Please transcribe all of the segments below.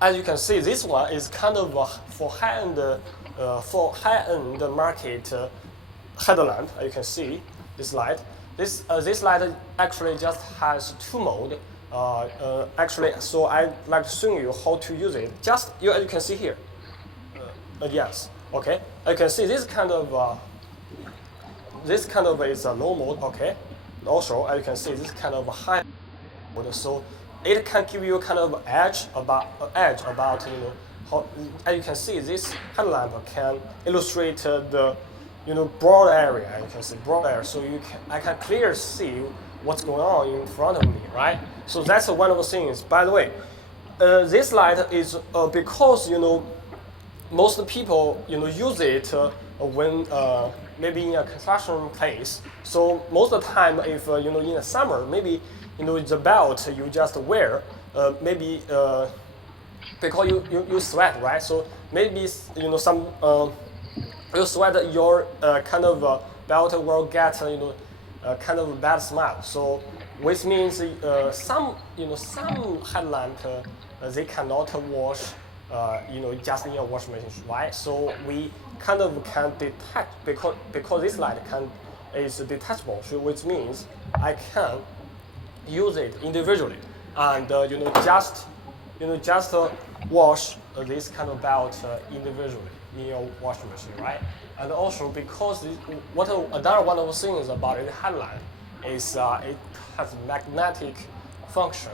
as you can see, this one is kind of for high-end market headlamp. You can see this light. This light actually just has two mode. Actually, so I'd like to show you how to use it. Just as you can see here. Yes. Okay. You can see this kind of is a low mode. Okay. Also, as you can see, this kind of high mode. So it can give you kind of edge about how. As you can see, this headlamp can illustrate the broad area. You can see broad area, so I can clearly see what's going on in front of me, right? So that's one of the things. By the way, this light is because most people use it when maybe in a construction place. So most of the time, if in the summer, maybe the belt you just wear, maybe because you sweat, right? So maybe some you sweat, your kind of belt will get kind of bad smell. So which means some headlamp they cannot wash just in a washing machine, right? So we kind of can detach because this light is detachable, so which means I can use it individually and just wash this kind of belt individually in your washing machine, right? And also because another one of the things about the headlamp is it has magnetic function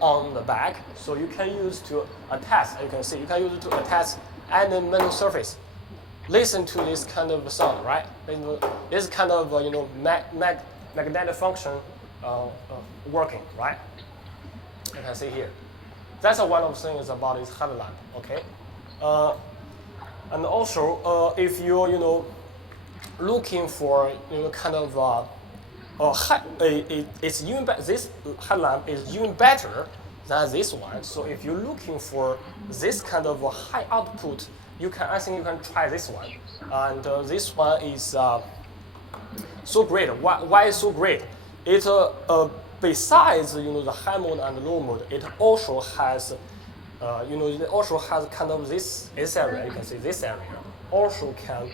on the back, so you can use to attach. You can see you can use it to attach any metal surface. Listen to this kind of sound, right? This kind of magnetic function working, right? You can see here. That's one of the things about this headlamp. Okay, and also if you're looking for kind of it's even this headlamp is even better than this one. So if you're looking for this kind of high output, I think you can try this one. And this one is so great. Why is so great? It besides the high mode and low mode, it also has it also has kind of this area. You can see this area also can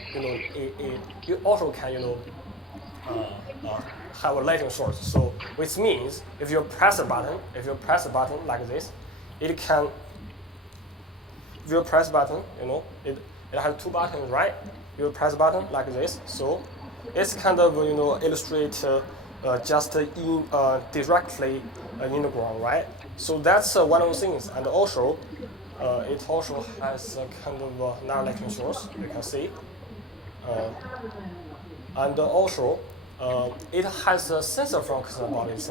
you also can have a lighting source. So which means if you press a button like this, it can. If you press button, it has two buttons, right? You press button like this, so it's kind of illustrate just in directly in the ground, right? So that's one of the things, and also it also has a kind of non-lighting source. You can see, and also it has a sensor function about its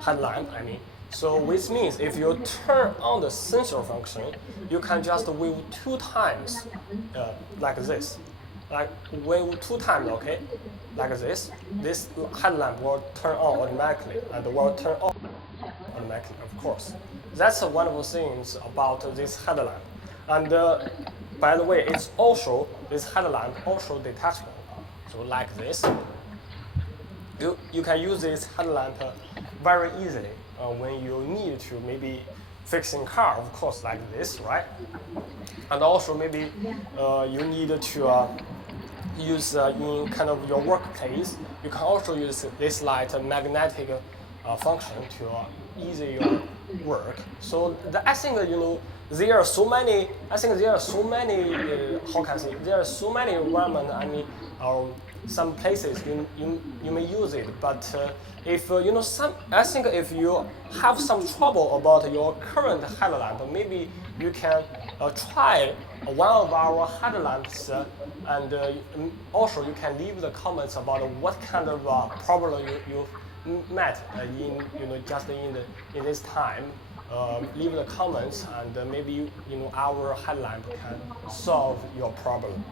headlamp. I mean, so which means if you turn on the sensor function, you can just wave 2 times, like this, like wave 2 times, okay, like this. This headlamp will turn on automatically and will turn off automatically, of course. That's one of the things about this headlamp. And by the way, this headlamp also detachable. So like this. You can use this headlamp very easily when you need to maybe fixing car, of course, like this, right? And also maybe you need to use in kind of your workplace. You can also use this light magnetic function to ease your work. So I think there are so many. I think there are so many. How can I say? There are so many environment. I mean, some places you may use it, but if I think if you have some trouble about your current headlamp, maybe you can try one of our headlamps, and also you can leave the comments about what kind of problem you met just in this time. Leave the comments, and maybe our headlamp can solve your problem.